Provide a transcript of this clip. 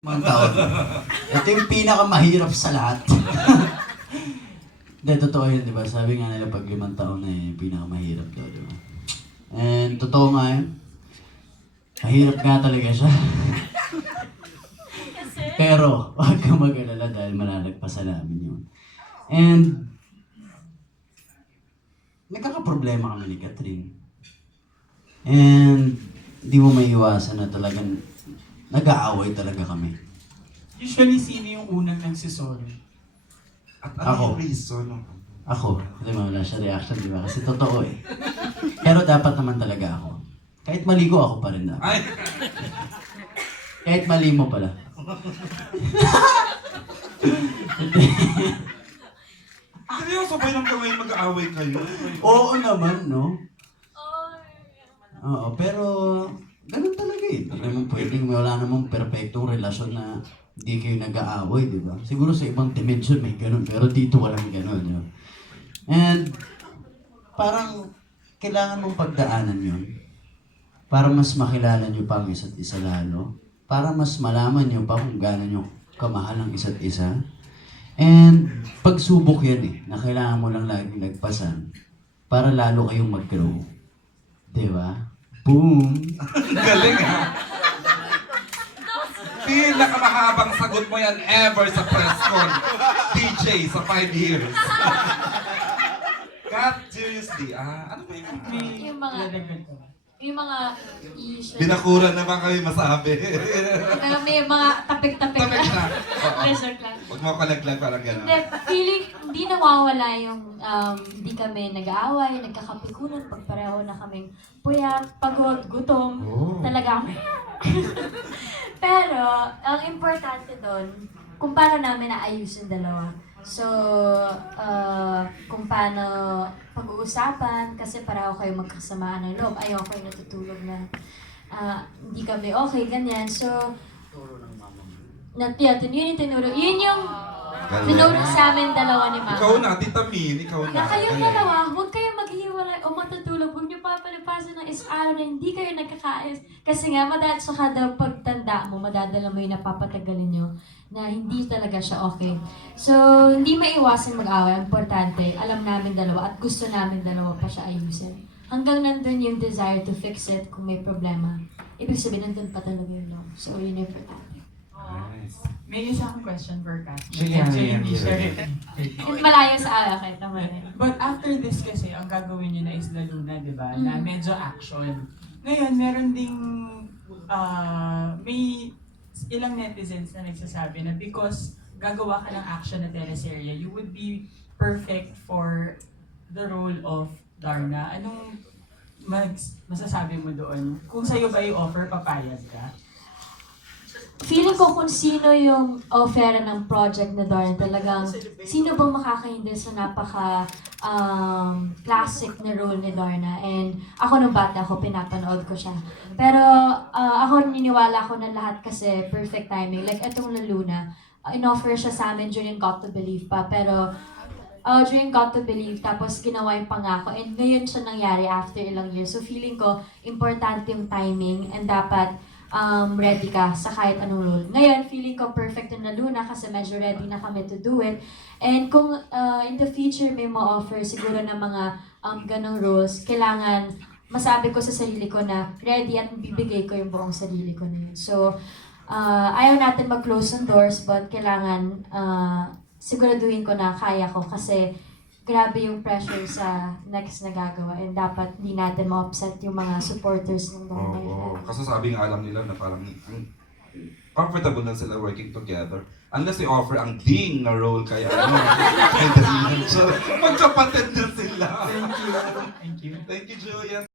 Mga taon. Ito yung pinakamahirap sa lahat. Hindi, totoo yun, di ba? Sabi nga nila pag 5 taon na pinakamahirap daw, di ba? And totoo nga yun. Mahirap nga talaga siya. Pero, huwag kang mag-alala dahil malalagpasan namin yun. And, nagkakaproblema kami ni Catherine. And, di mo maiiwasan na talagang nag-aaway talaga kami. Usually, sino yung unang nagsisorry? At Ako. ano yung reason? Ako, hindi mo wala siya reaction, di ba? Kasi totoo eh. Pero dapat naman talaga ako. Kahit maligo ako pa rin dapat. Ay! Kahit mali mo pala. Seryoso ba yung gawin mag-aaway kayo? Oo naman, no? Oo, pero ganun talaga eh. Hindi naman pwedeng wala namang perfectong relasyon na hindi kayo nag-aaway, di ba? Siguro sa ibang dimension may ganun, pero dito walang ganun. Yun. And parang kailangan mong pagdaanan yun para mas makilala nyo pa ang isa't isa lalo. Para mas malaman nyo pa kung gaano nyo kamahal ang isa't isa. And pagsubok yan eh, na kailangan mo lang laging lagpasan para lalo kayong mag-grow. Di ba? Boom! Galing ha? Pinakamahabang sagot mo yan ever sa press con. DJ sa 5 years. God, seriously, ano ba yung May Yung mga- ladagdag ko. Yung mga usually, Binakuran naman kami masabi. may mga tapik-tapik Tapik na. Oo. Pressure lang. Huwag mo kalaglag parang gano'n. Hindi, feeling, hindi nawawala yung hindi kami nag-aaway, nagkakapikunan, pag pareho na kaming puyat, pagod, gutom, Oh. talaga kami. Pero, ang importante doon, kung paano namin naayusin dalawa. So, kung paano pag-uusapan, kasi pareho kayo magkasamaan ng loob. Ayaw kayo natutulog na hindi kami okay, ganyan. So, yun yung tinuro. Yun yung tinuro sa amin dalawa ni Mama. Ikaw na, Tita Min, ikaw na. Na kayong Galing. dalawa, huwag kayong maghihiwalay o matutulog. Huwag niyo papalipasan ng araw na hindi kayo nagkakaayos. Kasi nga, saka daw pagtanda mo, madadala mo yung napapatagalin nyo na hindi talaga siya okay. So, hindi maiwasan mag-away. Importante, alam namin dalawa at gusto namin dalawa pa siya ayusin. Hanggang nandun yung desire to fix it kung may problema. Ibig sabihin, nandun pa talaga yung love. So, yun yung importante. Nice. May isa akong question for Kat. Sige, ano So, yan? hindi siya And malayo sa akin naman eh. But after this kasi, ang gagawin niyo na is La Luna, di ba? Na medyo action. Ngayon, meron ding, may ilang netizens na nagsasabi na because gagawa ka ng action na teleserye, you would be perfect for the role of Darna. Anong masasabi mo doon? Kung sa'yo ba i-offer, papayag ka? Feeling ko kung sino yung offer ng project na Darn, talagang sino bang makakahindi sa napaka classic na role ni Darna. And ako nung bata ako, pinapanood ko siya. Pero ako niniwala ko na lahat kasi perfect timing. Like etong La Luna, in-offer siya sa amin during Got to Believe pa. Pero during Got to Believe, tapos ginawa yung pangako. And ngayon siya nangyari after ilang years. So feeling ko, importante yung timing and dapat ready ka sa kahit anong role. Ngayon, feeling ko perfect yung La Luna kasi medyo ready na kami to do it. And kung in the future may ma-offer siguro na mga ganong roles, kailangan masabi ko sa sarili ko na ready at bibigay ko yung buong sarili ko na yun. So, ayaw natin mag-close ang doors but kailangan siguraduhin ko na kaya ko kasi grabe yung pressure sa next na gagawa and dapat hindi natin ma-upset yung mga supporters ng Darna. Oo. Kasi sabi nga alam nila na parang comfortable na sila working together. Unless i-offer ang ding na role kay magkapatid na sila. Thank you. Thank you. Thank you, Julian.